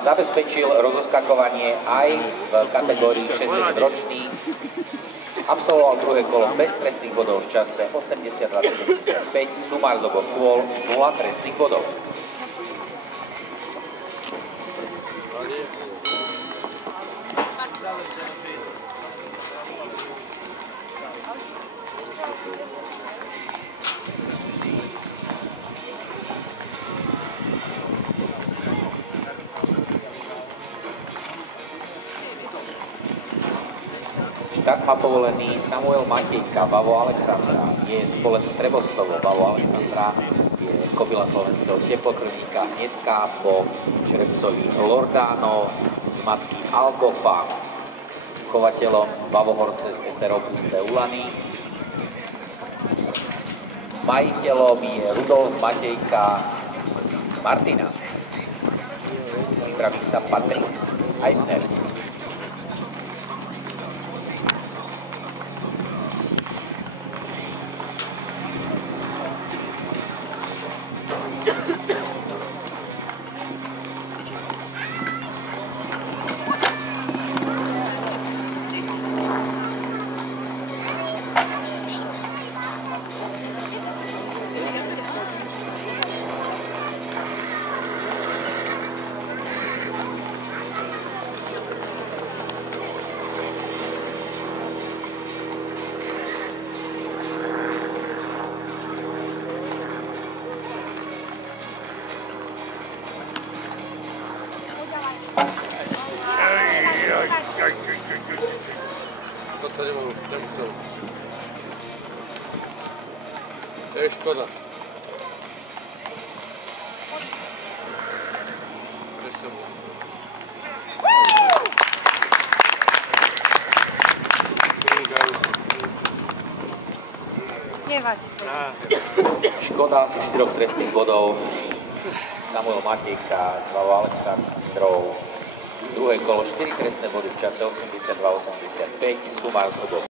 Zabezpečil rozoskakovanie aj v kategórii 60-ročných. Absolvoval druhé kolo bez trestných bodov v čase 82,75, sumár z oboch kôl 0 trestných bodov. Štart má povolený Samuel Matejka, Bavo Alexandra, je spolec Trebostovo, Bavo Alexandra je kobila slovenského teplokrvníka hneďka po črepcovi Lordano z matky Algofa, chovateľom Bavohorce z Esterobusté Ulany. Majiteľom je Rudolf Matejka Martina. Pripraví sa Patrik Eibner. To nemusel. To je škoda. Nevadí. Škoda 4 trestných bodov. Samuel Matejka s Bavo Alexandrou. Druhé kolo 4 trestné body v čase 82-85, sumár z oboch